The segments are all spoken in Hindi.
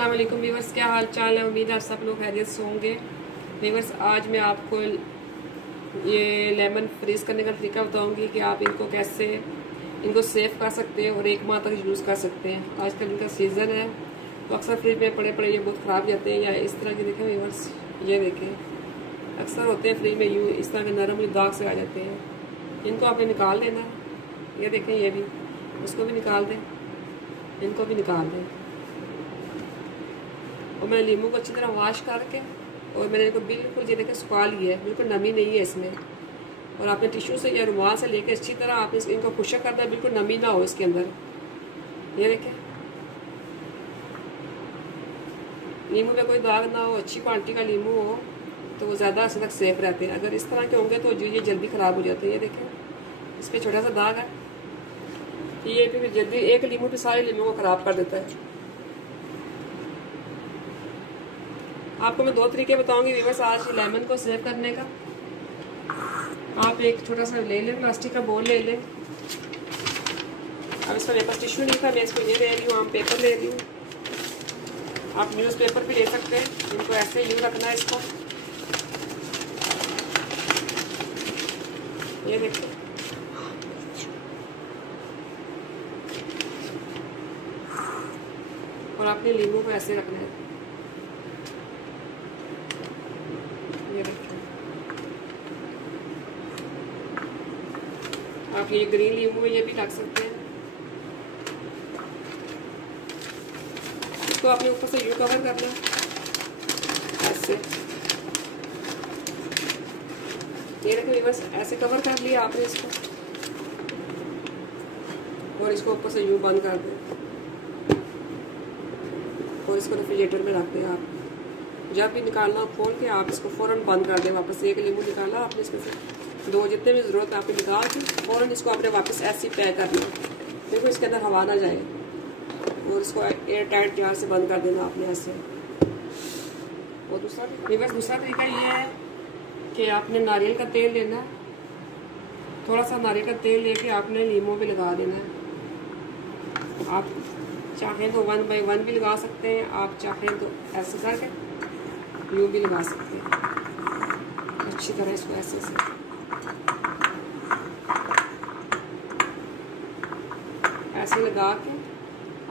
अस्सलाम वालेकुम व्यूवर्स, क्या हाल चाल है। उम्मीद है आप सब लोग खैरियत से होंगे। व्यूवर्स, आज मैं आपको ये लेमन फ्रीज़ करने का तरीका बताऊंगी कि आप इनको कैसे सेव कर सकते हैं और 1 माह तक यूज़ कर सकते हैं। आजकल इनका सीज़न है तो अक्सर फ्रिज में पड़े पड़े ये बहुत ख़राब जाते हैं। या इस तरह के देखें व्यूवर्स, ये देखें अक्सर होते हैं फ्रिज में यूँ इस तरह के नरम दाग से आ जाते हैं। इनको आपने निकाल देना। ये देखें, ये भी, इसको भी निकाल दें, इनको भी निकाल दें। और मैंने नींबू को अच्छी तरह वॉश करके और मैंने इनको बिल्कुल ये देखें सुखा लिया है, बिल्कुल नमी नहीं है इसमें। और आपने टिश्यू से या रुमाल से लेके अच्छी तरह आपने इनको खुशक करना है, बिल्कुल नमी ना हो इसके अंदर। ये देखें, नींबू में कोई दाग ना हो, अच्छी क्वालिटी का नींबू हो तो वो ज़्यादा अर्से तक सेफ रहते हैं। अगर इस तरह के होंगे तो ये जल्दी ख़राब हो जाते हैं। ये देखें, इस पर छोटा सा दाग है, ये फिर जल्दी एक नींबू पे सारे नींबू को ख़राब कर देता है। आपको मैं 2 तरीके बताऊंगी व्यूअर्स आज लेमन को सेव करने का। आप एक छोटा सा ले लें, प्लास्टिक का बोल ले लें। अब इस पर मेरे पास टिश्यू नहीं था, मैं इसको ये ले रही हूँ, आम पेपर ले रही हूँ। आप न्यूज़ पेपर भी ले सकते हैं। इनको ऐसे यूँ रखना है इसको। ये देखिए, और आपने नींबू को ऐसे रखना है। ये देखिए, आप ये ग्रीन नींबू है, ये भी रख सकते हैं। इसको आपने ऊपर से यूँ कवर करना ऐसे। ये देखो बस ऐसे कवर कर लिया आपने इसको, और इसको ऊपर से यूँ बंद कर दें और इसको रेफ्रिजरेटर में रख दें। आप जब भी निकालना खोल के आप इसको फ़ौरन बंद कर दें। वापस एक नींबू निकाला आपने, इसमें से 2 जितने भी ज़रूरत है आपने निकाल के फ़ौरन इसको आपने वापस ऐसे ही पैक करना। देखो इसके अंदर हवा ना जाए, और इसको एयर टाइट जार से बंद कर देना आपने ऐसे। और दूसरा तरीका ये है कि आपने नारियल का तेल लेना, थोड़ा सा नारियल का तेल लेके आपने नींबू पे लगा देना है। आप चाहें तो 1 बाय 1 भी लगा सकते हैं, आप चाहें तो ऐसे करके यूँ भी लगा सकते हैं। अच्छी तरह इसको ऐसे से ऐसे लगा के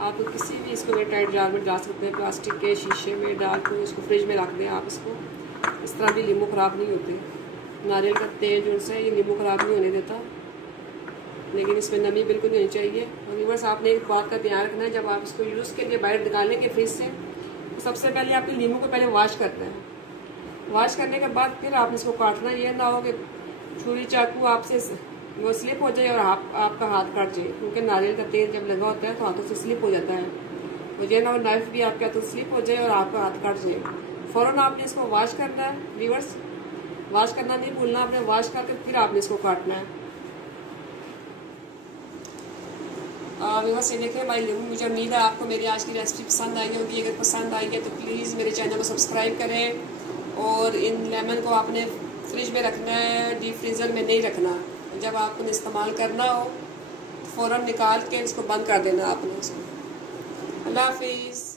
आप किसी भी इसको एयर टाइट जार में डाल सकते हैं, प्लास्टिक के शीशे में डाल के इसको फ्रिज में रख दें। आप इसको इस तरह भी नींबू ख़राब नहीं होते। नारियल का तेल जो है ये नींबू ख़राब नहीं होने देता, लेकिन इसमें नमी बिल्कुल नहीं होनी चाहिए। और व्यूअर्स, आपने एक बात का ध्यान रखना है, जब आप इसको यूज़ के लिए बाहर निकालेंगे फ्रिज से, तो सबसे पहले आपके नींबू को पहले वॉश करना है। वॉश करने के बाद फिर आपने इसको काटना। ये ना हो कि छुरी चाकू आपसे वो स्लिप हो जाए और आपका हाथ कट जाए, क्योंकि नारियल का तेल जब लगा होता है तो हाथों से स्लिप हो जाता है। और ये ना हो नाइफ भी आपके हाथों से स्लिप हो जाए और आपका हाथ कट जाए। फ़ौरन आपने इसको वॉश करना है व्यूअर्स, वॉश करना नहीं भूलना। आपने वॉश करके फिर आपने इसको काटना है। व्यूअर्स, ये देखें भाई नींबू। मुझे उम्मीद है आपको मेरी आज की रेसिपी पसंद आई होगी। अगर पसंद आई है तो प्लीज़ मेरे चैनल को सब्सक्राइब करें। और इन लेमन को आपने फ्रिज में रखना है, डीप फ्रीज़र में नहीं रखना। जब आपको इस्तेमाल करना हो तो फ़ौरन निकाल के इसको बंद कर देना आपने इसको। अल्लाह हाफिज़।